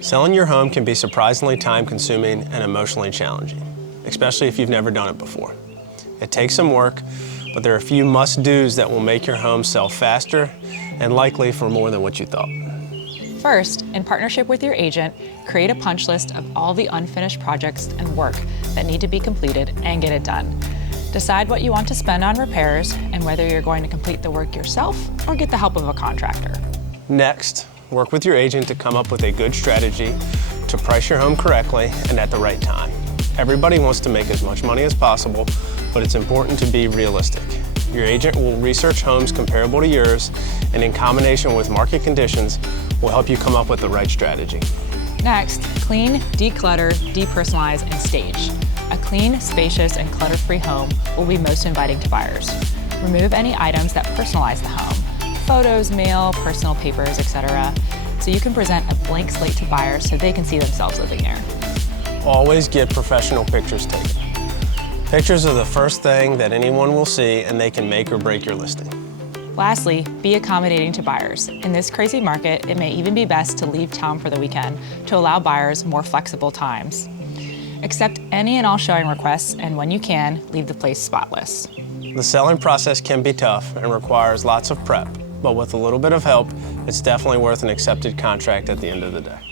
Selling your home can be surprisingly time-consuming and emotionally challenging, especially if you've never done it before. It takes some work, but there are a few must-dos that will make your home sell faster and likely for more than what you thought. First, in partnership with your agent, create a punch list of all the unfinished projects and work that need to be completed and get it done. Decide what you want to spend on repairs and whether you're going to complete the work yourself or get the help of a contractor. Next, work with your agent to come up with a good strategy to price your home correctly and at the right time. Everybody wants to make as much money as possible, but it's important to be realistic. Your agent will research homes comparable to yours, and in combination with market conditions, will help you come up with the right strategy. Next, clean, declutter, depersonalize, and stage. A clean, spacious, and clutter-free home will be most inviting to buyers. Remove any items that personalize the home, photos, mail, personal papers, etc., so you can present a blank slate to buyers so they can see themselves living there. Always get professional pictures taken. Pictures are the first thing that anyone will see, and they can make or break your listing. Lastly, be accommodating to buyers. In this crazy market, it may even be best to leave town for the weekend to allow buyers more flexible times. Accept any and all showing requests, and when you can, leave the place spotless. The selling process can be tough and requires lots of prep, but with a little bit of help, it's definitely worth an accepted contract at the end of the day.